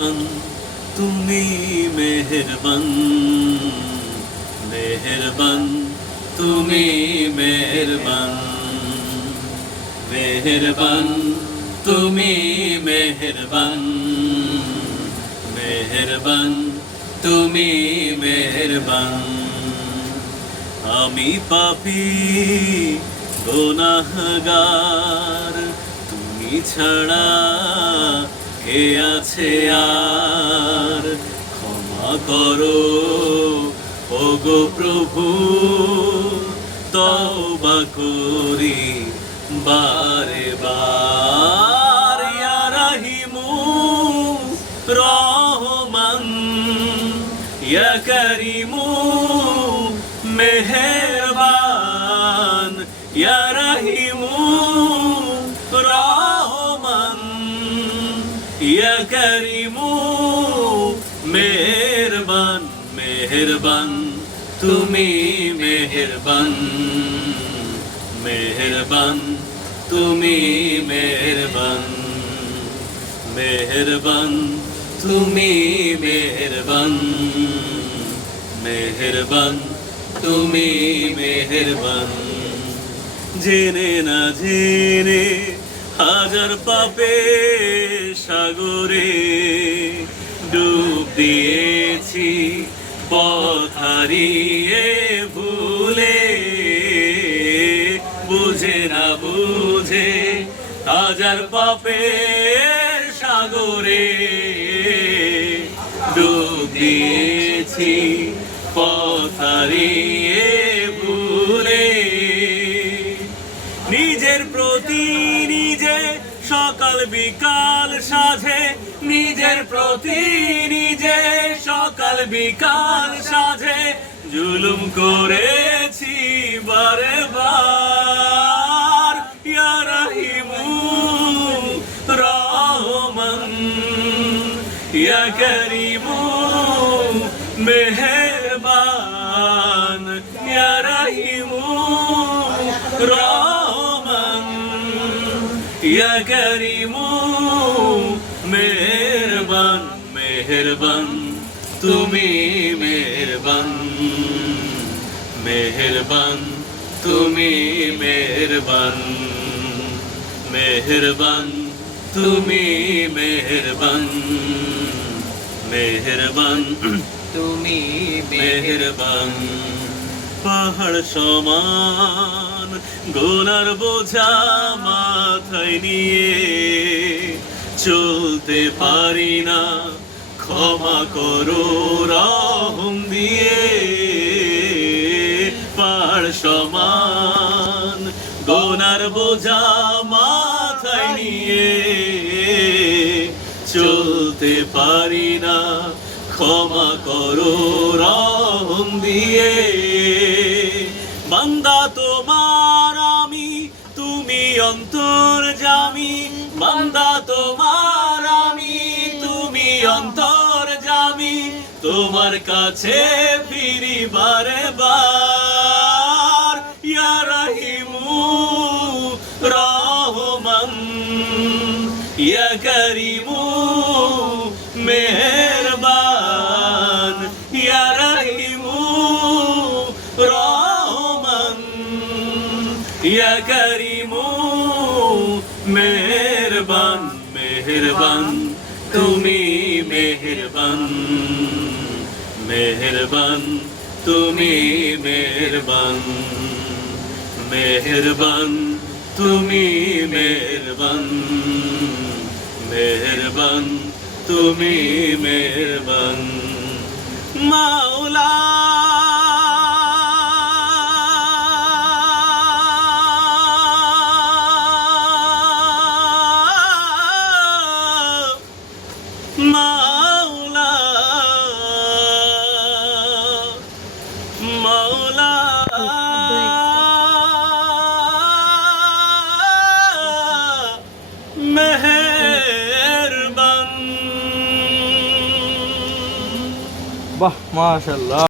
তুমি মেহেরবান, মেহেরবান তুমি মেহেরবান, মেহেরবান তুমি মেহেরবান, মেহেরবান তুমি মেহেরবান। আমি পাপী গুনাহগার, তুমি ছাড়া কে আছে আর? ক্ষমা করো ওগো প্রভু, তওবা করি বারে বার। ইয়া রাহিমু রহমান, ইয়া করিমু মেহেরবান, ইয়া রাহিমু রহমান, ইয়া করিমু মেহেরবান। মেহেরবান তুমি মেহেরবান, মেহেরবান তুমি মেহেরবান, মেহেরবান তুমি মেহেরবান, মেহেরবান তুমি মেহেরবান। জেনে না জেনে হাজার পাপের সাগরে ডুব দিয়েছি, পথ হারিয়ে ভুলে। বুঝে না বুঝে হাজার পাপের সাগরে ডুব দিয়েছি, পথ হারিয়ে ভুলে। নিজের প্রতি নিজে সকাল বিকাল সাজে, নিজের প্রতি নিজে সকাল বিকাল সাজে জুলুম করেছি বারে বার। ইয়া রাহিমু রহমান, ইয়া করিমু মেহেরবান, ইয়া রাহিমু রহমান, ইয়া করিমু মেহেরবান। মেহেরবান তুমি মেহেরবান, মেহেরবান তুমি মেহেরবান, মেহেরবান তুমি মেহেরবান, মেহেরবান তুমি মেহেরবান। পাহাড় সমান গুনার বোঝা মাথায় নিয়ে চলতে পারি না, ক্ষমা করো রহম দিয়ে। পাহাড় সমান গুনার বোঝা মাথায় নিয়ে চলতে পারি না, ক্ষমা করো রহম দিয়ে। বান্দা তোমার আমি, তুমি অন্তর্যামী, বান্দা তোমার আমি, তুমি অন্তর্যামী। তোমার কাছে ফিরি বারে বার। ইয়া রাহিমু রহমান, ইয়া করিমু মেহেরবান, ইয়া রাহিমু রহমান, ইয়া করিমু মেহেরবান। মেহেরবান তুমি মেহেরবান, মেহেরবান তুমি মেহেরবান, মেহেরবান তুমি মেহেরবান, মেহেরবান তুমি মেহেরবান। মাওলা মাওলা মাওলা মেহেরবান। বাহ, মাশাআল্লাহ।